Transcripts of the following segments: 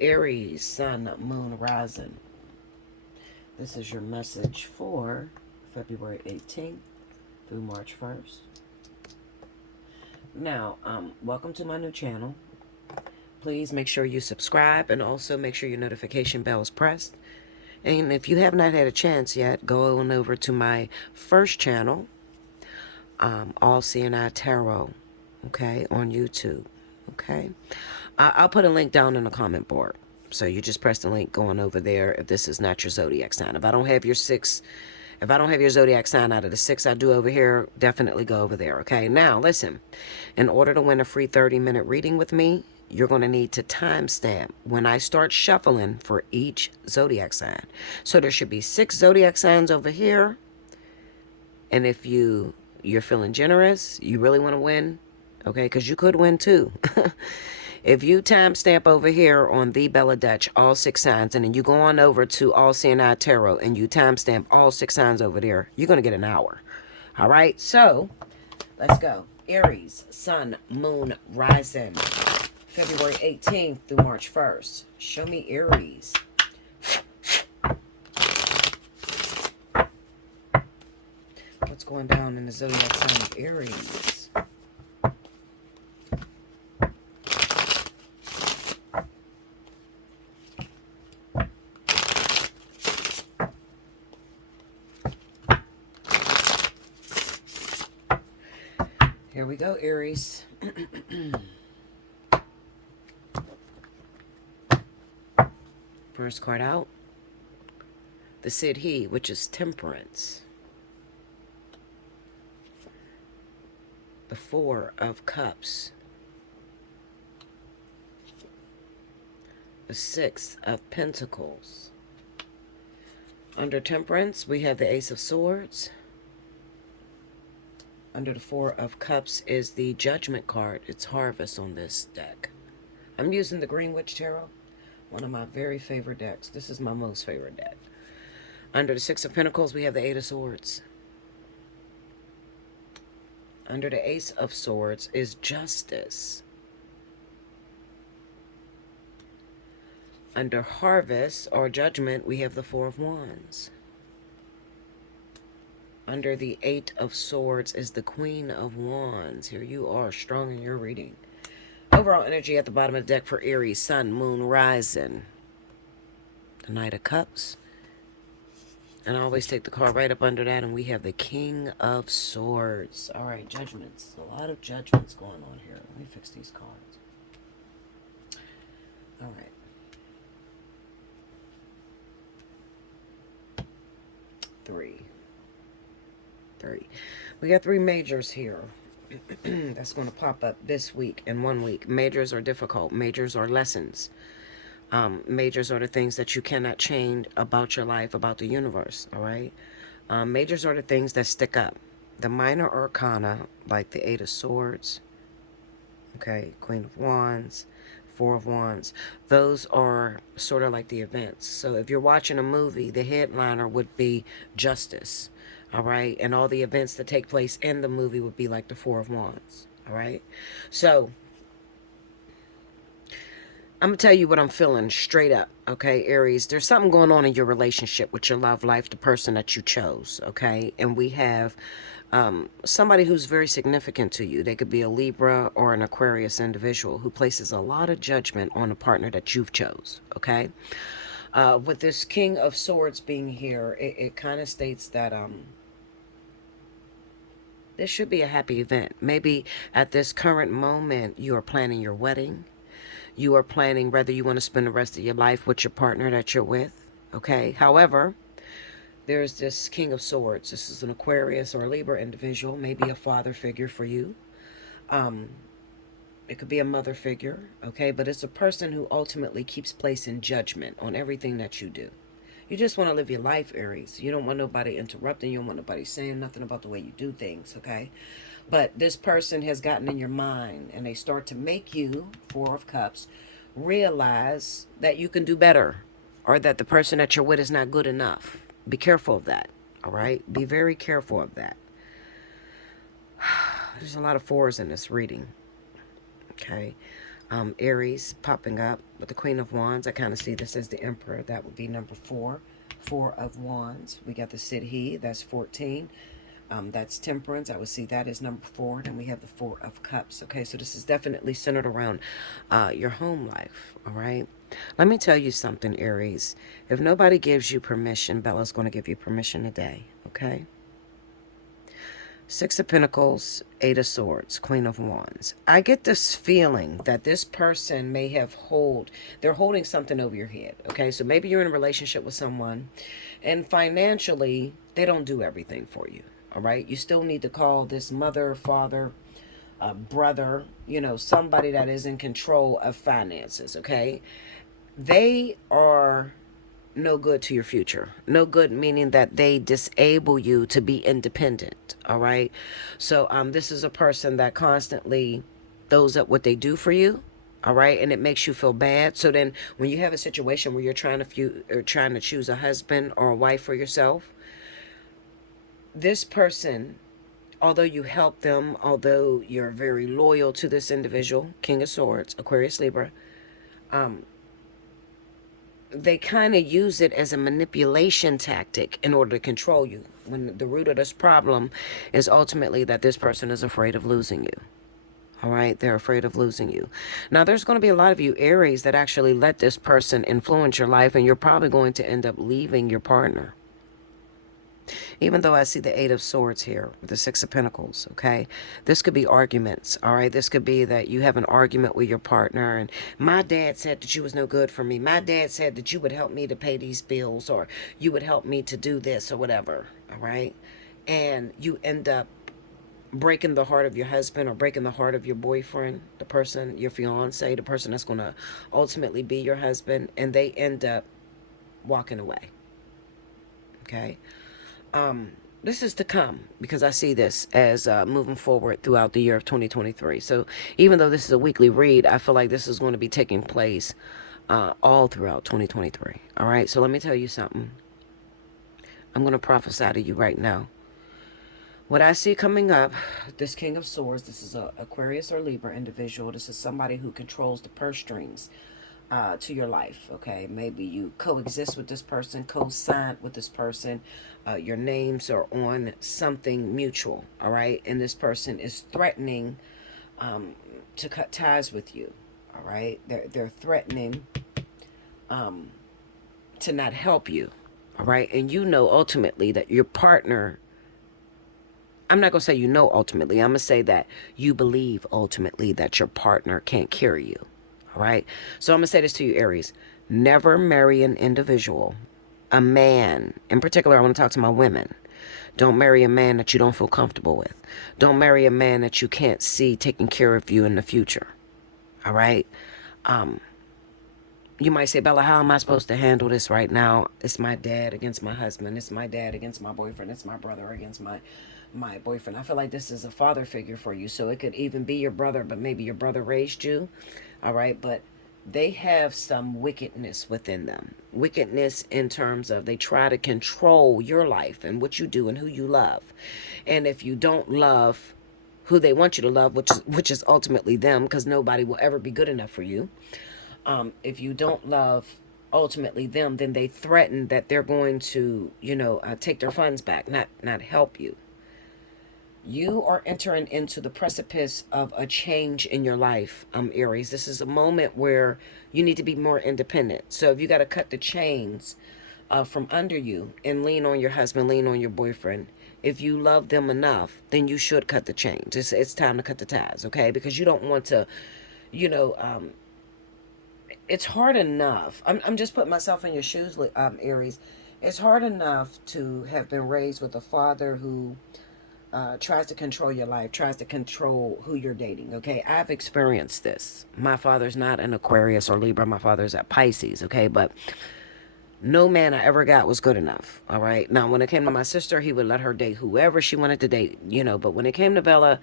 Aries, Sun, Moon, Rising. This is your message for February 18th through March 1st. Now, welcome to my new channel. Please make sure you subscribe and also make sure your notification bell is pressed. And if you have not had a chance yet, go on over to my first channel, Allseeingeyetarot, okay, on YouTube, okay? I'll put a link down in the comment board. So you just press the link going over there if this is not your zodiac sign. If I don't have your zodiac sign out of the 6 I do over here, definitely go over there, okay? Now, listen, in order to win a free 30-minute reading with me, you're going to need to timestamp when I start shuffling for each zodiac sign. So there should be 6 zodiac signs over here. And if you're feeling generous, you really want to win, okay, because you could win too. If you timestamp over here on the Bella Dutch, all 6 signs, and then you go on over to Allseeingeyetarot and you timestamp all 6 signs over there, you're going to get an hour. All right, so let's go. Aries, Sun, Moon, Rising, February 18th through March 1st. Show me Aries. What's going down in the zodiac sign of Aries? Here we go, Aries. First card out. The Sid He, which is Temperance. The 4 of Cups. The 6 of Pentacles. Under Temperance, we have the Ace of Swords. Under the 4 of Cups is the Judgment card. It's Harvest on this deck. I'm using the Green Witch Tarot, one of my very favorite decks. This is my most favorite deck. Under the 6 of Pentacles, we have the 8 of Swords. Under the Ace of Swords is Justice. Under Harvest or Judgment, we have the 4 of Wands. Under the 8 of Swords is the Queen of Wands. Here you are, strong in your reading. Overall energy at the bottom of the deck for Aries, Sun, Moon, Rising. The Knight of Cups. And I always take the card right up under that, and we have the King of Swords. All right, judgments. A lot of judgments going on here. Let me fix these cards. All right. Three. We got 3 majors here. That's going to pop up this week and 1 week. Majors are difficult. Majors are lessons. Majors are the things that you cannot change about your life, about the universe, all right? Majors are the things that stick up. The minor arcana, like the 8 of Swords, okay, Queen of Wands, 4 of Wands, those are sort of like the events. So if you're watching a movie, the headliner would be Justice, all right? And all the events that take place in the movie would be like the 4 of Wands, all right? So I'm going to tell you what I'm feeling straight up, okay, Aries? There's something going on in your relationship with your love life, the person that you chose, okay? And we have somebody who's very significant to you. They could be a Libra or an Aquarius individual who places a lot of judgment on a partner that you've chose, okay? With this King of Swords being here, it kind of states that this should be a happy event. Maybe at this current moment, you are planning your wedding. You are planning whether you want to spend the rest of your life with your partner that you're with, okay? However, there's this King of Swords. This is an Aquarius or a Libra individual, maybe a father figure for you. It could be a mother figure, okay? But it's a person who ultimately keeps placing judgment on everything that you do. You just want to live your life, Aries. You don't want nobody interrupting. You don't want nobody saying nothing about the way you do things, okay? But this person has gotten in your mind, and they start to make you, 4 of Cups, realize that you can do better, or that the person that you're with is not good enough. Be careful of that, all right? Be very careful of that. There's a lot of 4s in this reading, okay? Aries popping up with the Queen of Wands. I kind of see this as the Emperor. That would be number 4. 4 of Wands. We got the Siddhi. That's 14. That's Temperance. I would see that as number 4. And we have the 4 of Cups. Okay, so this is definitely centered around your home life. All right. Let me tell you something, Aries. If nobody gives you permission, Bella's going to give you permission today. Okay. 6 of Pentacles, 8 of Swords, Queen of Wands. I get this feeling that this person may have they're holding something over your head. Okay, so maybe you're in a relationship with someone and financially they don't do everything for you. All right, you still need to call this mother, father, brother, somebody that is in control of finances. Okay, they are no good to your future. No good meaning that they disable you to be independent. All right. So this is a person that constantly throws up what they do for you. All right. And it makes you feel bad. So then when you have a situation where you're trying to choose a husband or a wife for yourself, this person, although you help them, although you're very loyal to this individual, King of Swords, Aquarius, Libra, they kind of use it as a manipulation tactic in order to control you. When the root of this problem is ultimately that this person is afraid of losing you. All right, they're afraid of losing you. Now, there's going to be a lot of you Aries that actually let this person influence your life, and you're probably going to end up leaving your partner. Even though I see the 8 of Swords here with the 6 of Pentacles, okay? This could be arguments, all right? This could be that you have an argument with your partner and my dad said that you was no good for me. My dad said that you would help me to pay these bills or you would help me to do this or whatever, all right? And you end up breaking the heart of your husband or breaking the heart of your boyfriend, the person, your fiance, the person that's going to ultimately be your husband, and they end up walking away, okay? This is to come because I see this as moving forward throughout the year of 2023. So even though this is a weekly read, I feel like this is going to be taking place all throughout 2023. All right. So let me tell you something. I'm going to prophesy to you right now. What I see coming up, this King of Swords, this is a Aquarius or Libra individual. This is somebody who controls the purse strings to your life. Okay, maybe you coexist with this person, co-sign with this person, your names are on something mutual. All right, and this person is threatening to cut ties with you. All right, they're threatening to not help you. All right, and ultimately that your partner, I'm not going to say ultimately, I'm going to say that you believe ultimately that your partner can't carry you. All right. So I'm going to say this to you, Aries. Never marry an individual, a man. In particular, I want to talk to my women. Don't marry a man that you don't feel comfortable with. Don't marry a man that you can't see taking care of you in the future. All right. You might say, Bella, how am I supposed to handle this right now? It's my dad against my husband. It's my dad against my boyfriend. It's my brother against my boyfriend. I feel like this is a father figure for you. So it could even be your brother, but maybe your brother raised you. All right. But they have some wickedness within them. Wickedness in terms of they try to control your life and what you do and who you love. And if you don't love who they want you to love, which is ultimately them, because nobody will ever be good enough for you. If you don't love ultimately them, then they threaten that they're going to, take their funds back, not help you. You are entering into the precipice of a change in your life, Aries. This is a moment where you need to be more independent. So if you got to cut the chains from under you and lean on your husband, lean on your boyfriend, if you love them enough, then you should cut the chains. It's time to cut the ties, okay? Because you don't want to, it's hard enough. I'm just putting myself in your shoes, Aries. It's hard enough to have been raised with a father who tries to control your life, tries to control who you're dating, okay? I've experienced this. My father's not an Aquarius or Libra. My father's at Pisces, okay? But no man I ever got was good enough, all right? Now, when it came to my sister, he would let her date whoever she wanted to date, but when it came to Bella,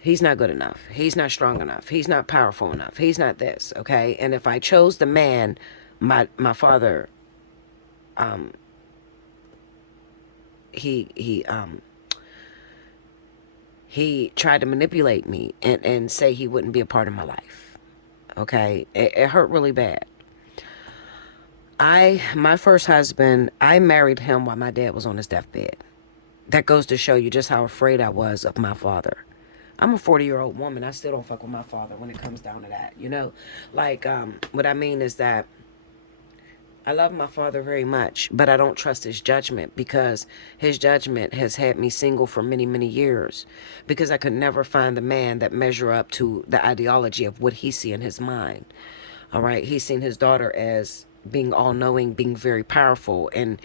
he's not good enough. He's not strong enough. He's not powerful enough. He's not this, okay? And if I chose the man, my father, he tried to manipulate me and say he wouldn't be a part of my life. Okay, it hurt really bad. My first husband, I married him while my dad was on his deathbed. That goes to show you just how afraid I was of my father. I'm a 40-year-old woman. I still don't fuck with my father when it comes down to that. You know, like, what I mean is that I love my father very much, but I don't trust his judgment, because his judgment has had me single for many, many years, because I could never find the man that measure up to the ideology of what he see in his mind. All right. He's seen his daughter as being all knowing, being very powerful. And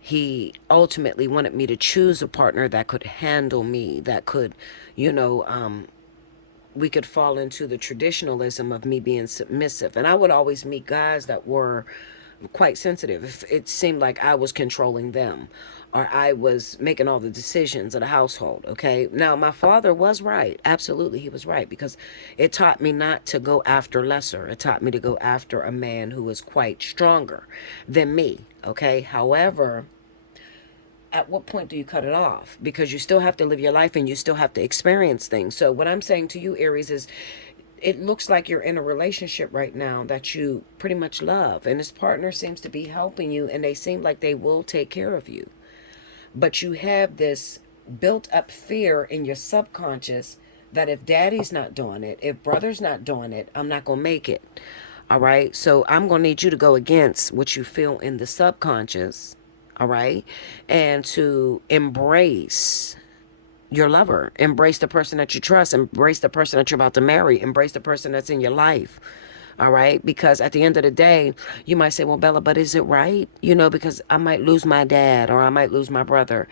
he ultimately wanted me to choose a partner that could handle me, that could, you know, we could fall into the traditionalism of me being submissive. And I would always meet guys that were quite sensitive. If it seemed like I was controlling them, or I was making all the decisions of the household. Okay. Now, my father was right. Absolutely. He was right, because it taught me not to go after lesser. It taught me to go after a man who was quite stronger than me. Okay. However, at what point do you cut it off? Because you still have to live your life and you still have to experience things. So what I'm saying to you, Aries, is it looks like you're in a relationship right now that you pretty much love, and this partner seems to be helping you, and they seem like they will take care of you. But you have this built up fear in your subconscious that if daddy's not doing it, if brother's not doing it, I'm not going to make it. All right. So I'm going to need you to go against what you feel in the subconscious. All right. And to embrace your lover, embrace the person that you trust, embrace the person that you're about to marry, embrace the person that's in your life. All right. Because at the end of the day, you might say, well, Bella, but is it right? You know, because I might lose my dad, or I might lose my brother.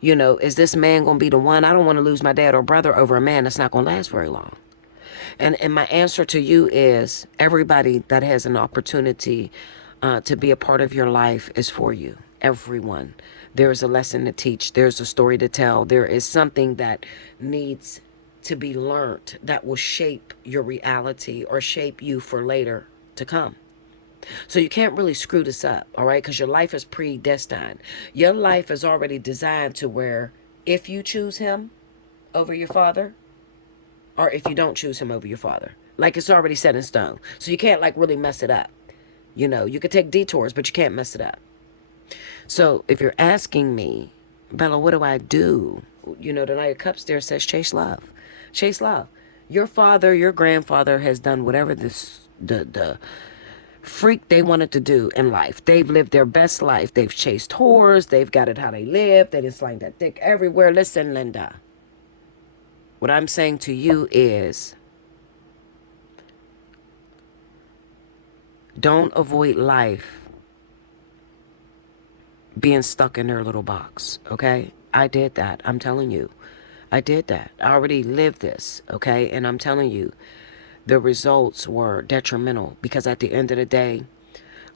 You know, is this man going to be the one? I don't want to lose my dad or brother over a man that's not going to last very long. And my answer to you is, everybody that has an opportunity to be a part of your life is for you. Everyone. There is a lesson to teach. There's a story to tell. There is something that needs to be learned that will shape your reality, or shape you for later to come. So you can't really screw this up, all right? Because your life is predestined. Your life is already designed to where, if you choose him over your father, or if you don't choose him over your father, like, it's already set in stone. So you can't, like, really mess it up. You know, you could take detours, but you can't mess it up. So if you're asking me, Bella, what do I do? You know, the Knight of Cups there says chase love. Chase love. Your father, your grandfather has done whatever the freak they wanted to do in life. They've lived their best life. They've chased whores. They've got it how they live. They just slang that dick everywhere. Listen, Linda. What I'm saying to you is, don't avoid life being stuck in their little box, okay? I did that. I'm telling you. I did that. I already lived this, okay? And I'm telling you, the results were detrimental, because at the end of the day,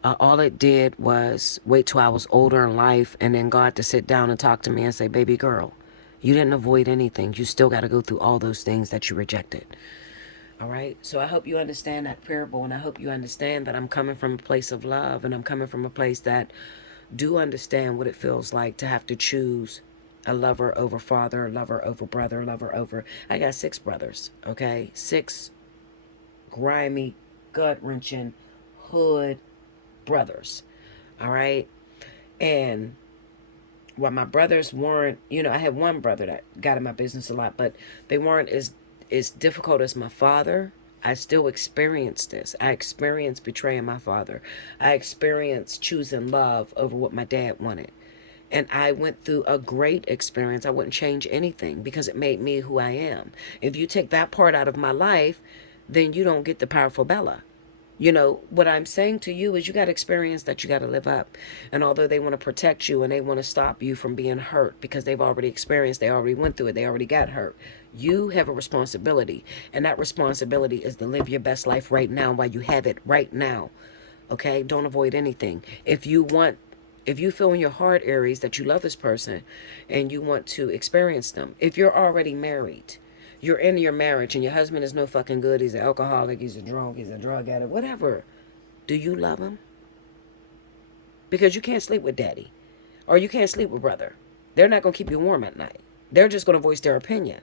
all it did was wait till I was older in life, and then God to sit down and talk to me and say, baby girl, you didn't avoid anything. You still got to go through all those things that you rejected. All right. So I hope you understand that parable, and I hope you understand that I'm coming from a place of love, and I'm coming from a place that do understand what it feels like to have to choose a lover over father, lover over brother, lover over... I got 6 brothers, okay? 6 grimy, gut-wrenching, hood brothers, all right? And while my brothers weren't, you know, I had one brother that got in my business a lot, but they weren't as difficult as my father. I still experienced this. I experienced betraying my father. I experienced choosing love over what my dad wanted. And I went through a great experience. I wouldn't change anything, because it made me who I am. If you take that part out of my life, then you don't get the powerful Bella. You know, what I'm saying to you is, you got experience that you got to live up. And although they want to protect you and they want to stop you from being hurt, because they've already experienced, they already went through it, they already got hurt, you have a responsibility. And that responsibility is to live your best life right now, while you have it right now. Okay? Don't avoid anything. If you feel in your heart, Aries, that you love this person and you want to experience them, if you're already married, you're in your marriage and your husband is no fucking good, he's an alcoholic, he's a drunk, he's a drug addict, whatever, do you love him? Because you can't sleep with daddy, or you can't sleep with brother. They're not going to keep you warm at night. They're just going to voice their opinion,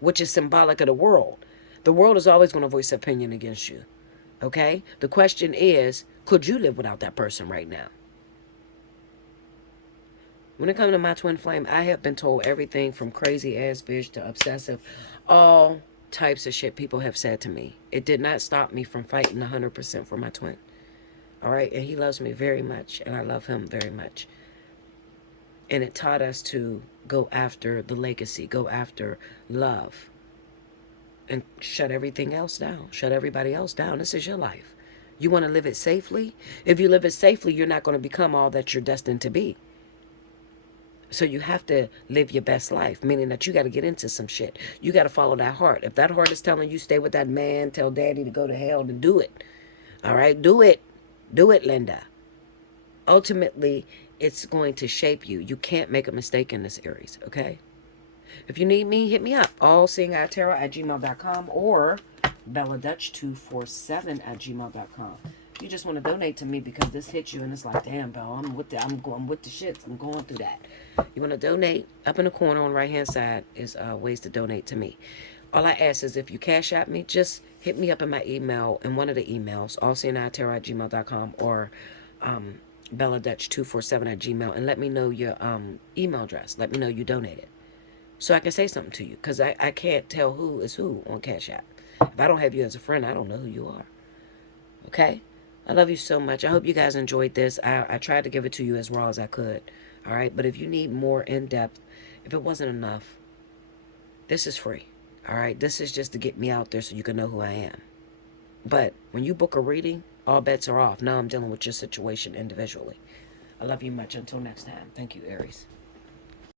which is symbolic of the world. The world is always going to voice opinion against you. Okay? The question is, could you live without that person right now? When it comes to my twin flame, I have been told everything from crazy ass bitch to obsessive, all types of shit people have said to me. It did not stop me from fighting 100% for my twin. All right? And he loves me very much, and I love him very much. And it taught us to go after the legacy, go after love, and shut everything else down. Shut everybody else down. This is your life. You want to live it safely? If you live it safely, you're not going to become all that you're destined to be. So you have to live your best life, meaning that you got to get into some shit. You got to follow that heart. If that heart is telling you stay with that man, tell daddy to go to hell, then do it. All right? Do it. Do it, Linda. Ultimately, it's going to shape you. You can't make a mistake in this, Aries, okay? If you need me, hit me up. Allseeingeyetarot@gmail.com or BellaDutch247@gmail.com. You just want to donate to me because this hit you and it's like, damn, Bella, I'm with the shits. I'm going through that. You want to donate? Up in the corner on the right hand side is ways to donate to me. All I ask is if you cash at me, just hit me up in my email, in one of the emails, allseeingeyetarot@gmail.com or BellaDutch247@gmail, and let me know your email address. Let me know you donated, so I can say something to you, because I can't tell who is who on Cash App. If I don't have you as a friend, I don't know who you are. Okay? I love you so much. I hope you guys enjoyed this. I tried to give it to you as raw as I could. All right? But if you need more in-depth, if it wasn't enough, this is free. All right? This is just to get me out there so you can know who I am. But when you book a reading, all bets are off. Now I'm dealing with your situation individually. I love you much. Until next time. Thank you, Aries.